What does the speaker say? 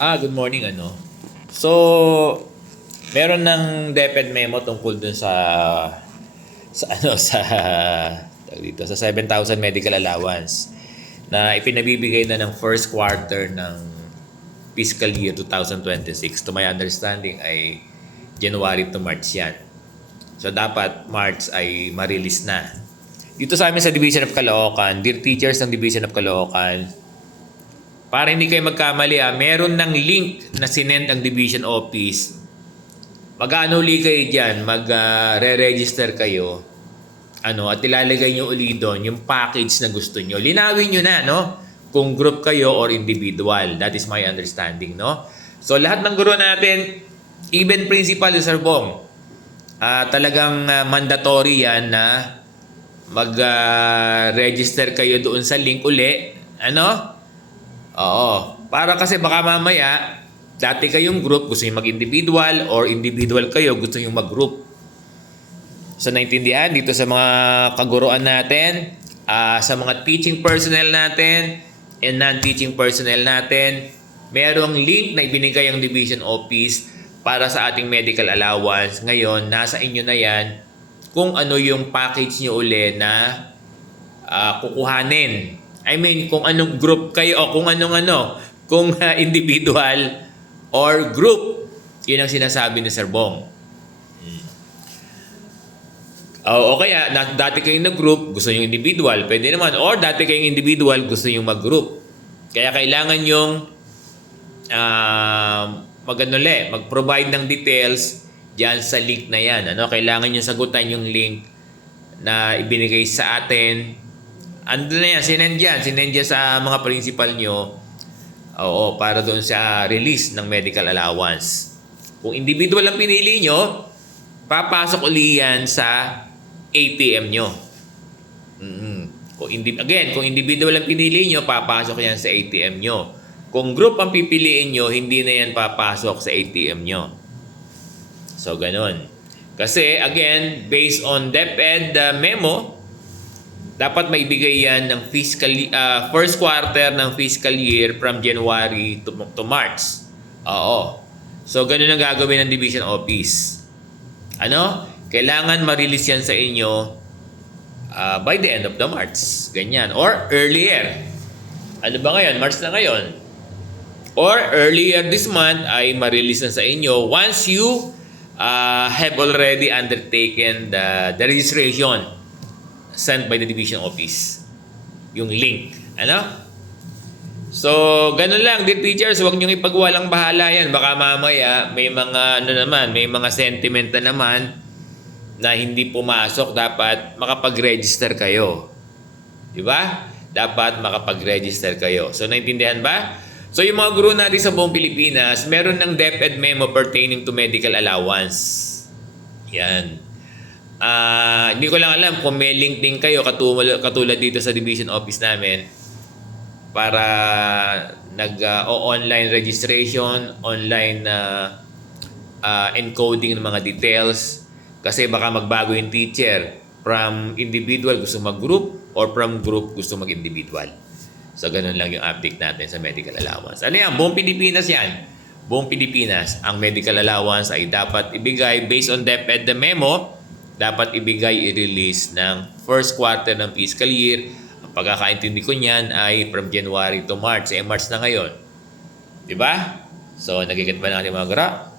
Good morning So, meron ng DepEd memo tungkol dun sa tawag dito, sa 7,000 medical allowance na ipinabibigay na ng first quarter ng fiscal year 2026. To my understanding ay January to March yan. So, dapat March ay ma-release na. Dito sa amin sa Division of Caloocan, dear teachers ng Division of Caloocan, para hindi kayo magkamali, meron ng link na sinend ang Division Office. Mag-ano uli kayo dyan, re-register kayo, at ilalagay nyo uli doon yung package na gusto nyo. Linawin nyo na, kung group kayo or individual. That is my understanding, So, lahat ng guro natin, even principal, Sir Bong, talagang mandatory yan na mag-register kayo doon sa link uli. Oo. Para kasi baka mamaya, dati kayong group, gusto nyo mag-individual, or individual kayo, gusto nyo mag-group. So, naintindihan dito sa mga kaguruan natin, sa mga teaching personnel natin, and non-teaching personnel natin, merong link na ibinigay ang Division Office para sa ating medical allowance. Ngayon, nasa inyo na yan kung ano yung package nyo uli na kukuhanin. I mean, kung anong group kayo o kung kung individual or group. Yun ang sinasabi ni Sir Bong. O kaya, dati kayong nag-group, gusto nyo individual, pwede naman. Or dati kayong individual, gusto nyo mag-group. Kaya kailangan yung mag-provide ng details dyan sa link na yan. Kailangan nyo sagutan yung link na ibinigay sa atin. Ando na yan, sinend yan sa mga principal nyo. Oo, para doon sa release ng medical allowance. Kung individual ang pinili nyo, papasok uli yan sa ATM nyo. Kung individual ang pinili nyo, papasok yan sa ATM nyo. Kung group ang pipiliin nyo, hindi na yan papasok sa ATM nyo. So, ganun. Kasi, again, based on DepEd memo, dapat maibigay yan ng first quarter ng fiscal year from January to March. Oo. So, ganun ang gagawin ng Division Office. Kailangan ma-release yan sa inyo by the end of the March. Ganyan. Or earlier. Ano ba ngayon? March na ngayon. Or earlier this month ay ma-release na sa inyo once you have already undertaken the registration sent by the Division Office. Yung link. So, ganun lang, dear teachers, huwag niyong ipagwalang bahala yan. Baka mamaya may mga may mga sentiment na naman na hindi pumasok. Dapat makapag-register kayo. Di ba? Dapat makapag-register kayo. So, naintindihan ba? So, yung mga guro natin sa buong Pilipinas, meron ng DepEd memo pertaining to medical allowance. Yan. Hindi ko lang alam kung may link din kayo katulad dito sa Division Office namin para online registration, online encoding ng mga details. Kasi baka magbago yung teacher. From individual gusto mag-group or from group gusto mag-individual. So, ganun lang yung update natin sa medical allowance. Buong Pilipinas yan. Buong Pilipinas, ang medical allowance ay dapat ibigay based on DepEd the memo, dapat i-release ng first quarter ng fiscal year. Ang pagkakaintindi ko niyan ay from January to March. March na ngayon. Diba? So, nagigit ba natin mga gra?